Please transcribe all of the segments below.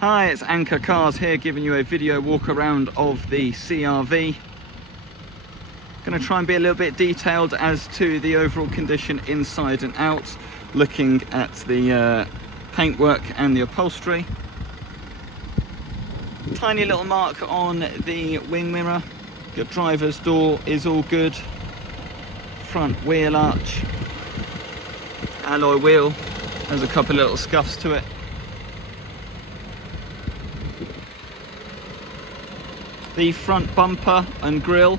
Hi, it's Anchor Cars here giving you a video walk around of the CR-V. Going to try and be a little bit detailed as to the overall condition inside and out, looking at the paintwork and the upholstery. Tiny little mark on the wing mirror. Your driver's door is all good. Front wheel arch, alloy wheel, there's a couple of little scuffs to it. The front bumper and grille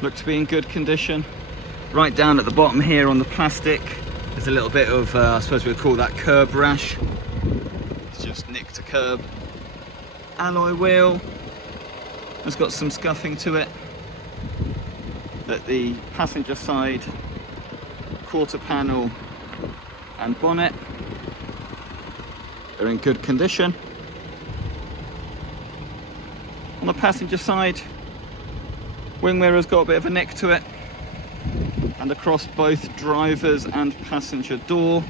look to be in good condition. Right down at the bottom here on the plastic, there's a little bit of, I suppose we'd call that curb rash. It's just nicked a curb. Alloy wheel has got some scuffing to it. At the passenger side, quarter panel and bonnet are in good condition. On the passenger side, wing mirror's got a bit of a nick to it, and across both driver's and passenger door,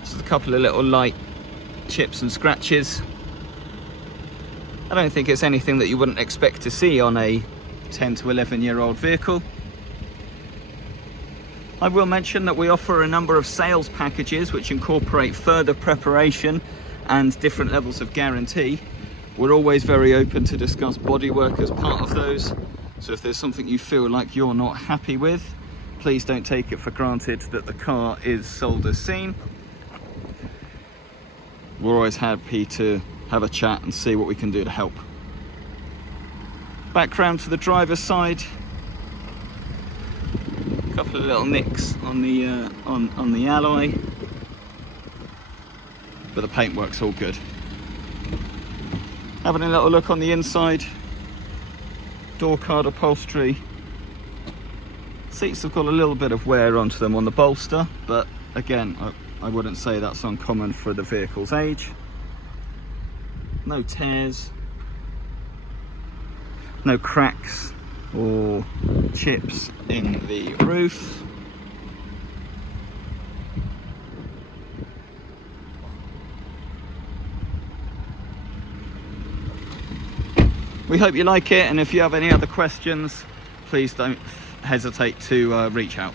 just a couple of little light chips and scratches. I don't think it's anything that you wouldn't expect to see on a 10 to 11-year-old vehicle. I will mention that we offer a number of sales packages which incorporate further preparation and different levels of guarantee. We're always very open to discuss bodywork as part of those, so if there's something you feel like you're not happy with, please don't take it for granted that the car is sold as seen. We're always happy to have a chat and see what we can do to help. Back round to the driver's side, a couple of little nicks on the on the alloy, but the paintwork's all good. Having a little look on the inside, door card upholstery. Seats have got a little bit of wear onto them on the bolster, but again, I wouldn't say that's uncommon for the vehicle's age. No tears, no cracks or chips in the roof. We hope you like it, and if you have any other questions, please don't hesitate to reach out.